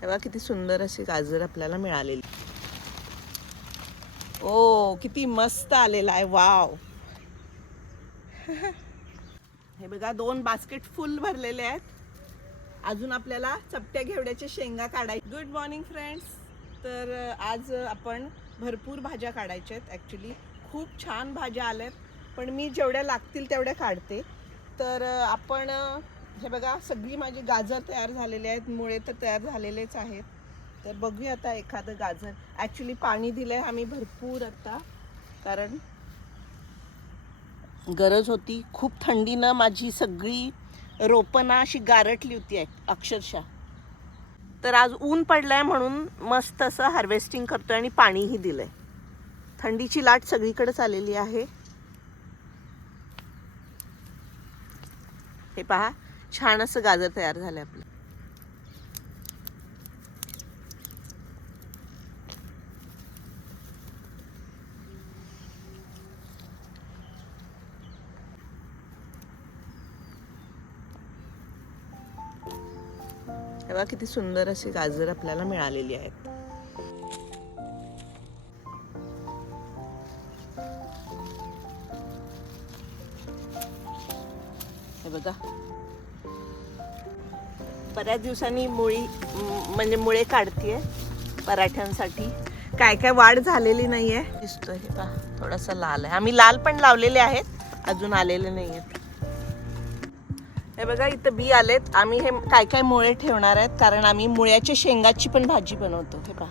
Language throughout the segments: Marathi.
तेव्हा किती सुंदर अशी गाजर आपल्याला मिळालेली. ओ किती मस्त आलेला आहे, वाव. हे बघा 2 बास्केट फुल भरलेले आहेत. अजून आपल्याला चपट्या घेवड्याच्या शेंगा काढायच्या. Good morning friends. तर आज आपण भरपूर भाज्या काढायच्या आहेत. ॲक्च्युली खूप छान भाज्या आल्यात, पण मी जेवढ्या लागतील तेवढ्या काढते. तर आपण हे बघा सगळी माझी गाजर तयार झालेले आहेत, मुळे तर तयार झालेलेच आहेत. तर बघूया आता एखादं गाजर. ॲक्च्युली पाणी दिलं आहे आम्ही भरपूर आता, कारण गरज होती. खूप थंडीनं माझी सगळी रोपं अशी गारटली होती अक्षरशः. तर आज ऊन पडलंय म्हणून मस्त असं हार्वेस्टिंग करतोय आणि पाणीही दिलंय. थंडीची लाट सगळीकडेच आलेली आहे. हे पहा, छान असं गाजर तयार झालंय आपलं. तेव्हा किती सुंदर अशी गाजर आपल्याला मिळालेली आहेत. हे बघा, बऱ्याच दिवसांनी म्हणजे मुळे काढतीये पराठ्यांसाठी. काय काय वाढ झालेली नाहीये, दिसतोय. हे पहा, थोडासा लाल आहे. आम्ही लाल पण लावलेले आहेत, अजून आलेले नाहीयेत. हे बघा, इथं बी आलेत. आम्ही हे काय काय मुळे ठेवणार आहेत, कारण आम्ही मुळ्याच्या शेंगाची पण भाजी बनवतो. हे पहा,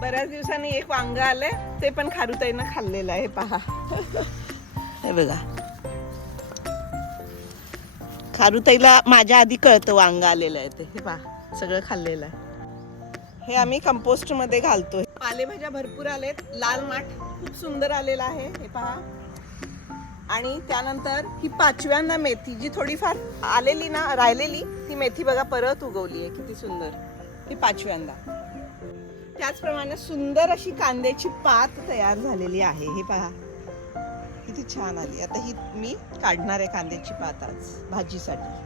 बऱ्याच दिवसांनी एक वांग आलंय, ते पण खारुताईनं खाल्लेलं आहे. पहा, हे बघा, खारुताईला माझ्या आधी कळतं वांग आलेलं आहे ते. हे पहा, सगळं खाल्लेलं आहे. हे आम्ही कंपोस्ट मध्ये घालतो. पालेभाज्या भरपूर आलेत. लाल माठ खूप सुंदर आलेला आहे, हे पहा. आणि त्यानंतर ही 5व्यांदा मेथी, जी थोडीफार आलेली ना, राहिलेली ती मेथी बघा परत उगवली आहे. किती सुंदर, ही 5व्यांदा. त्याचप्रमाणे सुंदर अशी कांद्याची पात तयार झालेली आहे. हे पहा, किती छान आली. आता ही मी काढणार आहे कांद्याची पात आज भाजीसाठी.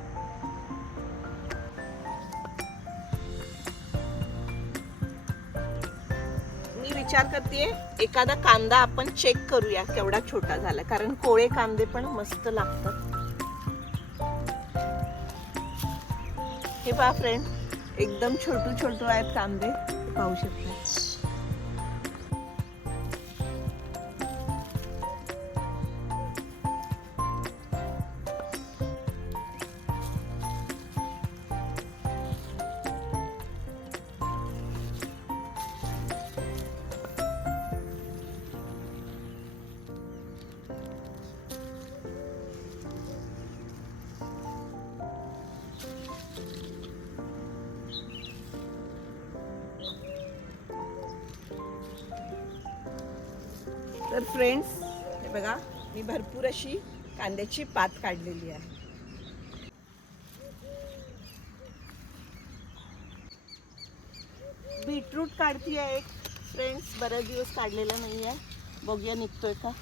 मी विचार करते एखादा कांदा आपण चेक करूया केवढा छोटा झाला, कारण कोळे कांदे पण मस्त लागतात. हे पहा फ्रेंड, एकदम छोटू छोटू आहेत कांदे, पाहू शकता. तर फ्रेंड्स, हे बघा, मी भरपूर अशी कांद्याची पात काढलेली आहे. बीटरूट काढतीये एक फ्रेंड्स, बरेच दिवस काढलेला नाही आहे. बघूया निघतोय का.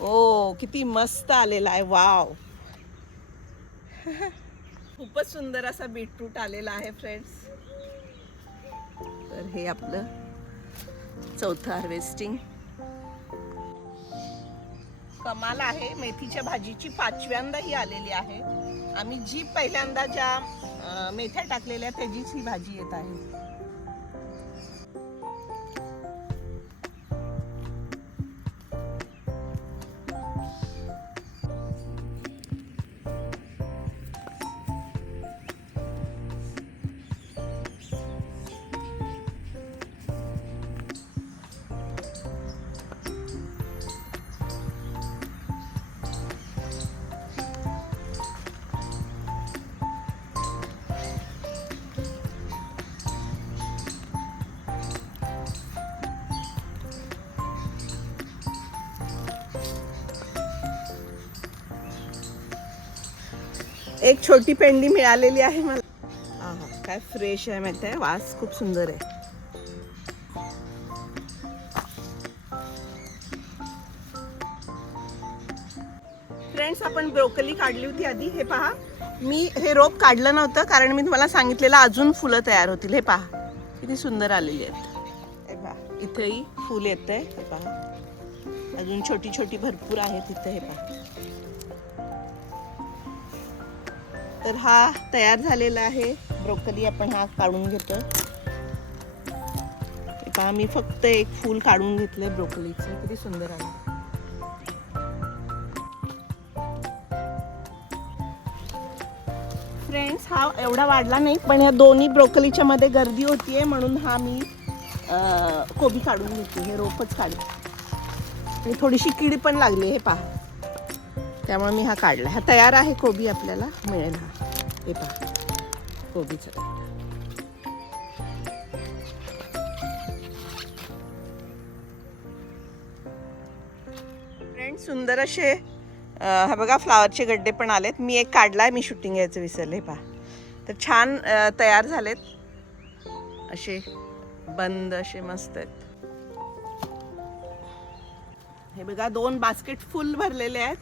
ओ किती मस्त आलेला आहे, वाव. खूपच सुंदर असा बीटरूट आलेला आहे फ्रेंड्स. तर हे आपलं 4थं हार्वेस्टिंग. कमाल आहे. मेथीच्या भाजीची 5व्यांदा ही आलेली आहे. आम्ही जी पहिल्यांदा ज्या मेथ्या टाकलेल्या त्याचीच ही भाजी येत आहे. एक छोटी पेंडी मिळालेली आहे मला. हा काय फ्रेश आहे माहिती आहे, वास खूप सुंदर आहे. फ्रेंड्स, आपण ब्रोकली काढली होती आधी. हे पहा, मी हे रोप काढलं नव्हतं कारण मी तुम्हाला सांगितलेलं अजून फुलं तयार होतील. हे पहा किती सुंदर आलेली आहेत. हे पहा, इथेही फुल येतंय. हे पहा, अजून छोटी छोटी भरपूर आहेत इथे. हे पहा, तर हा तयार झालेला आहे ब्रोकली. आपण हा काढून घेतो. हे पहा, मी फक्त एक फूल काढून घेतलंय ब्रोकलीचं. किती सुंदर आहे. फ्रेंड्स, हा एवढा वाढला नाही, पण या दोन्ही ब्रोकलीच्या मध्ये गर्दी होतीये म्हणून हा मी कोबी काढून घेते. हे रोपच काढले आणि थोडीशी कीड पण लागली. हे पहा, त्यामुळे मी हा काढला. हा तयार आहे कोबी, आपल्याला मिळेल हा. हे पहा कोबीचं. फ्रेंड्स, सुंदर असे हा बघा फ्लावरचे गड्डे पण आलेत. मी एक काढलाय, मी शूटिंग घ्यायचं विसरले. पहा, तर छान तयार झालेत. असे बंद असे मस्त आहेत. हे बघा, 2 बास्केट फुल भरलेले आहेत.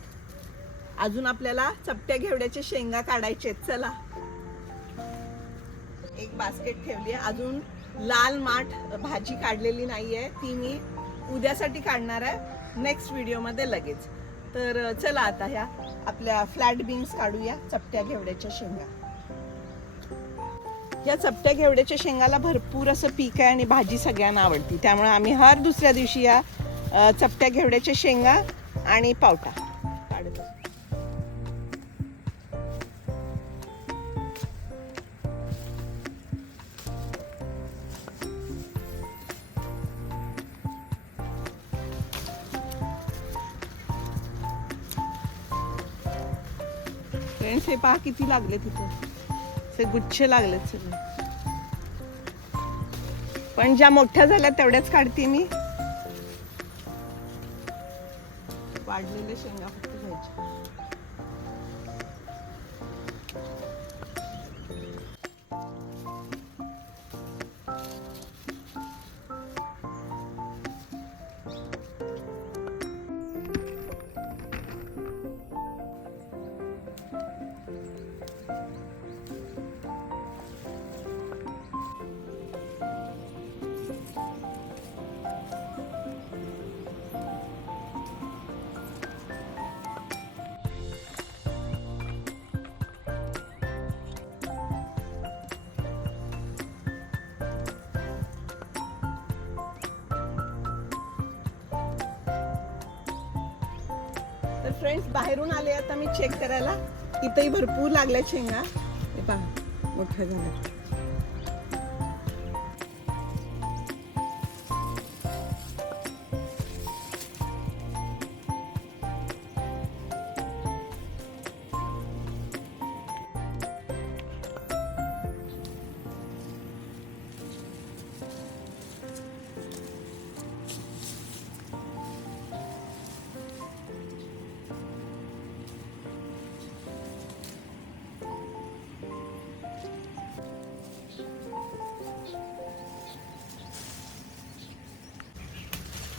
अजून आपल्याला चपट्या घेवड्याच्या शेंगा काढायचे आहेत. चला, एक बास्केट ठेवली आहे. अजून लाल माठ भाजी काढलेली नाहीये, ती मी उद्यासाठी काढणार आहे नेक्स्ट व्हिडिओमध्ये लगेच. तर चला आता ह्या आपल्या फ्लॅट बीन्स काढूया, चपट्या घेवड्याच्या शेंगा. या चपट्या घेवड्याच्या शेंगाला भरपूर असं पीक आहे आणि भाजी सगळ्यांना आवडती. त्यामुळे आम्ही हर दुसऱ्या दिवशी या चपट्या घेवड्याच्या शेंगा आणि पावटा काढत असतो. फ्रेंड्स, हे पहा किती लागले तिथे, असे गुच्छ लागलेत सगळे. पण ज्या मोठ्या झाल्या तेवढ्याच काढते मी. वाढलेले शेंगा फक्त घ्यायचे. तर फ्रेंड्स, बाहेरून आले आता मी चेक करायला. इथेही भरपूर लागल्या शेंगा. हे पहा, मोठ्या झाल्या.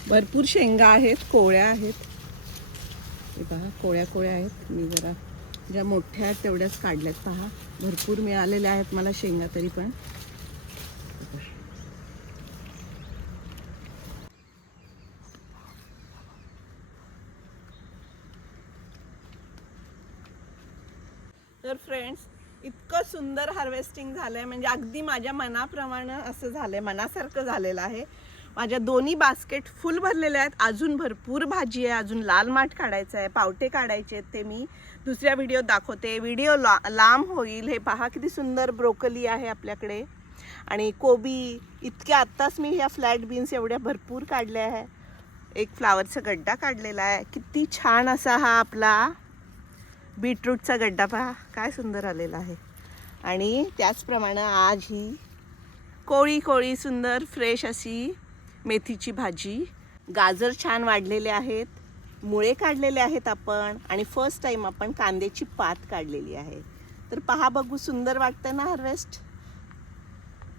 भरपूर शेंगा आहेत, कोळ्या आहेत. हे पहा, कोळ्या कोळ्या आहेत. मी जरा ज्या मोठ्या आहेत तेवढ्याच काढल्यात. पहा, भरपूर मिळालेल्या आहेत मला शेंगा तरी पण. तर फ्रेंड्स, इतकं सुंदर हार्वेस्टिंग झालंय, म्हणजे अगदी माझ्या मनाप्रमाणे असं झालंय, मनासारखं झालेलं आहे. माझ्या दोन्ही बास्केट फुल भरलेले आहेत. अजून भरपूर भाजी आहे. अजून लाल माठ काढायचं आहे, पावटे काढायचे आहेत. ते मी दुसऱ्या व्हिडिओत दाखवते. व्हिडिओ लांब होईल. हे पहा किती सुंदर ब्रोकली आहे आपल्याकडे. आणि कोबी इतक्या आत्ताच मी ह्या फ्लॅट बीन्स एवढ्या भरपूर काढल्या आहे. एक फ्लावरचा गड्डा काढलेला आहे. किती छान असा हा आपला बीटरूटचा गड्डा पहा, काय सुंदर आलेला आहे. आणि त्याचप्रमाणे आज ही कोळी कोळी सुंदर फ्रेश अशी मेथीची भाजी. गाजर छान वाढलेले आहेत, मुळे काढलेले आहेत आपण. आणि फर्स्ट टाइम आपण कांद्याची पात काढलेली आहे. तर पहा, बघू सुंदर वाटतं ना हार्वेस्ट.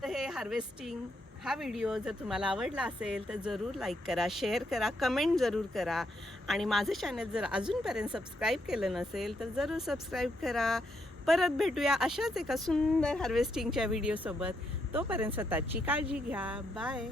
हे हार्वेस्टिंग हा व्हिडिओ जर तुम्हाला आवडला असेल तर जरूर लाईक करा, शेअर करा, कमेंट जरूर करा आणि माझं चॅनल जर अजूनपर्यंत सबस्क्राईब केलं नसेल तर जरूर सबस्क्राईब करा. परत भेटूया अशाच एका सुंदर हार्वेस्टिंगच्या व्हिडिओसोबत. तोपर्यंत स्वतःची काळजी घ्या. बाय.